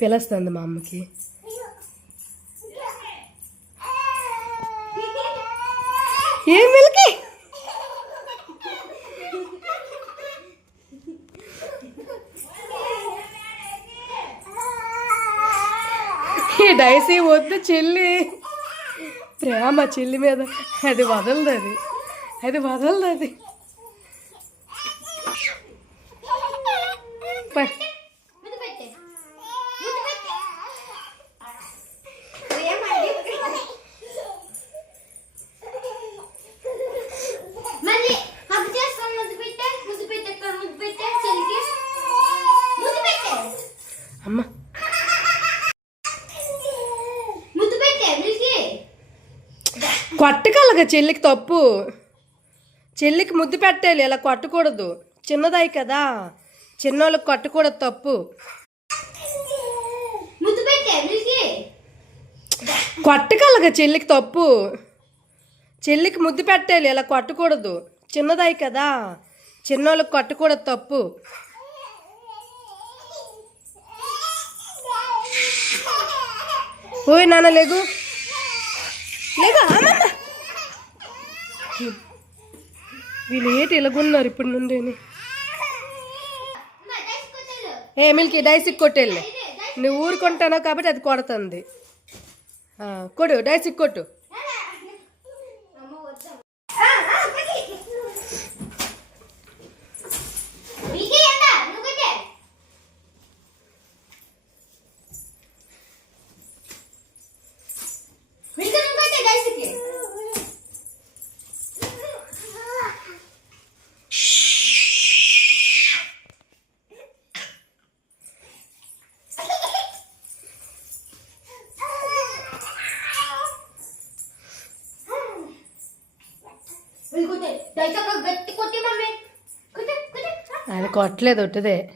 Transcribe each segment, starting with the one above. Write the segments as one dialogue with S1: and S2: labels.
S1: పిలుస్తుంది మా అమ్మకి. ఏం మిల్కి? ఈ డైసీ వద్దు చెల్లి. ప్రేమ చెల్లి మీద. అది వదలదు అది. అది వదలదు అది పై.
S2: ముందు పెట్టే ముందు పెట్టే ఏమండి మళ్ళీ హగ్ చేస్తాం ముందు పెట్టే ముందు పెట్టే ఇక్కడ ముందు పెట్టే చెల్లికి ముందు పెట్టే
S1: అమ్మ
S2: ముందు పెట్టే మిల్కి
S1: కొట్టగలగా చెల్లికి తప్పు. చెల్లికి ముద్దు పెట్టాలి ఇలా కొట్టకూడదు. చిన్నదాయి కదా. చిన్నోళ్ళకి కొట్టకూడదు తప్పు. కొట్టగలగా చెల్లికి తప్పు. చెల్లికి ముద్దు పెట్టాలి ఇలా కొట్టకూడదు. చిన్నదాయి కదా. చిన్నోళ్ళకి కొట్టకూడదు తప్పు. ఓయ్ నాన్న లేగు. వీళ్ళు ఏంటి ఇలాగున్నారు ఇప్పటి నుండి? ఏ మిల్కి డైసిక్ కొట్టేళ్ళే. నువ్వు ఊరుకుంటానో కాబట్టి అది కొడుతుంది. కొడు డైసిక్ కొట్టు
S2: అమ్మ వద్దాం మిల్కి ఎంత నువ్వు పెట్టే మిల్కి నువ్వు పెట్టే డైస్కి కొట్టే డైస్ ఒక గట్టి కొట్టి మమ్మీ కొట్టే కొట్టే
S1: ఆయన కొట్టలేదు ఒట్టిదే.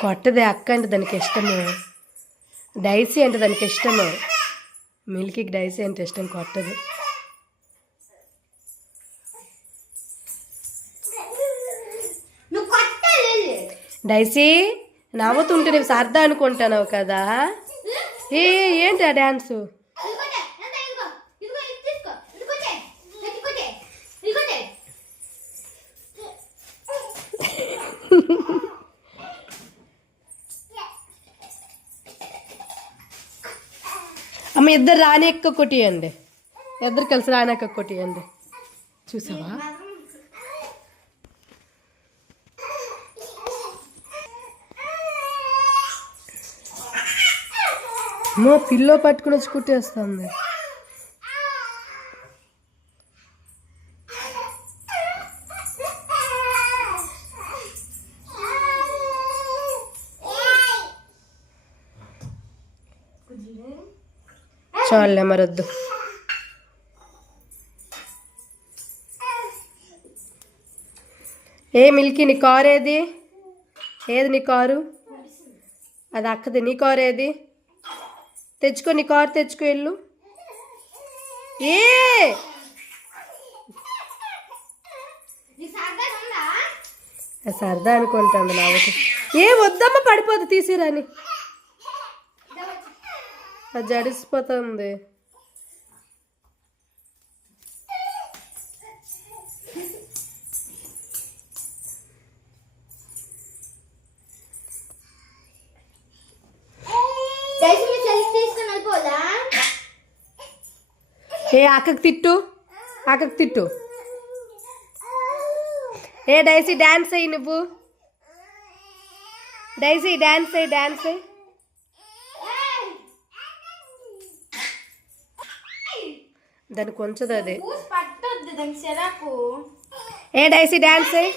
S1: కొట్టదే అక్క అంటే దానికి ఇష్టము. డైసీ అంటే దానికి ఇష్టము. మిల్కీకి డైసీ అంటే ఇష్టం కొట్టదు. డైసీ? నవ్వుతుంటే నువ్వు సరదా అనుకుంటున్నావు కదా. ఏ ఏంటి ఆ డ్యాన్సు అమ్మ ఇద్దరు రాని ఎక్క కొట్టియండి ఇద్దరు కలిసి రాని ఎక్క కొట్టియండి చూసావా? మా పిల్లో పట్టుకుని వచ్చి కుట్టేస్తుంది. చాలే మరొద్దు. ఏ మిల్కీ నీ కారు ఏది? ఏది నీ కారు? అది అక్కది. నీ కారు ఏది? తెచ్చుకో నీ కారు తెచ్చుకో వెళ్ళు ఏ!
S2: సరదా
S1: అనుకుంటుంది నాకు ఏ వద్దమ్మ పడిపోదు తీసిరాని. అది జడిసిపోతుంది. ఏ అక్కకి తిట్టు. ఆకకు తిట్టు. ఏ డైసీ డ్యాన్స్ అయ్యి నువ్వు. డైసీ డ్యాన్స్ అయ్యి డ్యాన్స్ అయ్యి దాన్ని కొంచెం అది. ఏ డైసీ డ్యాన్స్ అయ్యి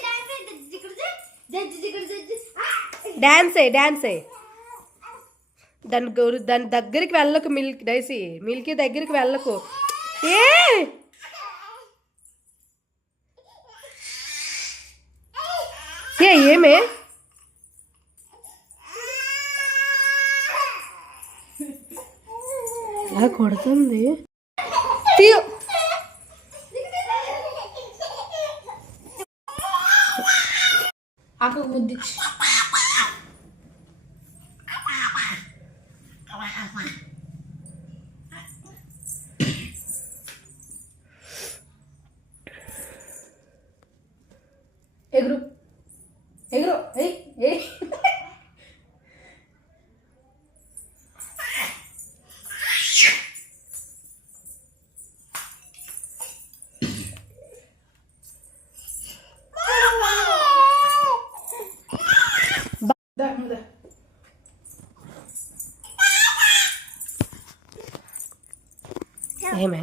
S1: డ్యాన్స్ అయ్యి డ్యాన్స్ అయ్యి దాని గౌరు దాని దగ్గరికి వెళ్ళకు మిల్క్ డైసీ మిల్కీ దగ్గరికి వెళ్ళకు. ఏ? ఏ ఏమే? అలా కొడుతుంది. తీయో
S3: ఆకు ముద్దిచ్చు దా నువ్వు దా.
S1: ఏమే